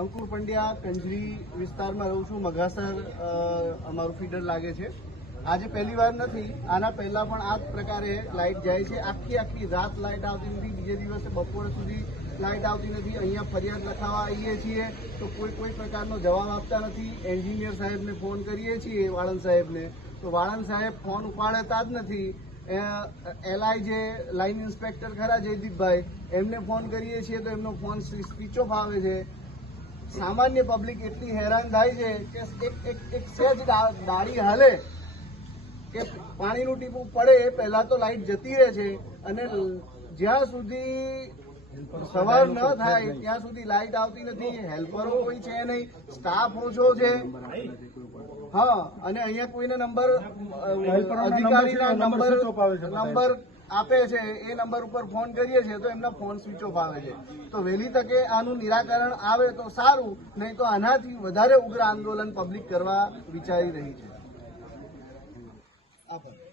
અંકુર પંડ્યા, કંજરી વિસ્તારમાં રહું છું. મઘાસર અમારું ફીડર લાગે છે. આજે પહેલી વાર નથી. આના પહેલા પણ આ જ પ્રકારે લાઇટ જાય છે. આખી આખી રાત લાઇટ આવતી નથી. બીજે દિવસે બપોર સુધી લાઇટ આવતી નથી. અહીંયા ફરિયાદ લખાવવા આવીએ છીએ તો કોઈ કોઈ પ્રકારનો જવાબ આપતા નથી. એન્જિનિયર સાહેબને ફોન કરીએ છીએ, વાળંદ સાહેબને. તો વાળંદ સાહેબ ફોન ઉપાડતા જ નથી. એલઆઈ જે લાઇન ઇન્સ્પેક્ટર ખરા, જયદીપભાઈ, એમને ફોન કરીએ છીએ તો એમનો ફોન સ્વિચ ઓફ આવે છે. સામાન્ય પબ્લિક એટલી હેરાન થાય છે કે એક એક એક સહેજ ડાળી હાલે કે પાણીનું ટીપું પડે એ પહેલા તો લાઈટ જતી રહે છે અને જ્યાં સુધી સવાર ન થાય ત્યાં સુધી લાઇટ આવતી નથી હેલ્પરો કોઈ છે નહીં સ્ટાફ ઓછો છે. હા અને અહીંયા કોઈને નંબર અધિકારીના નંબર નંબર આપે છે, એ નંબર ઉપર ફોન કરીએ છીએ તો એમના ફોન સ્વિચ ઓફ આવે છે. તો વહેલી તકે આનું નિરાકરણ આવે તો સારું, નહીં તો આનાથી વધારે ઉગ્ર આંદોલન પબ્લિક કરવા વિચારી રહી છે. આભાર.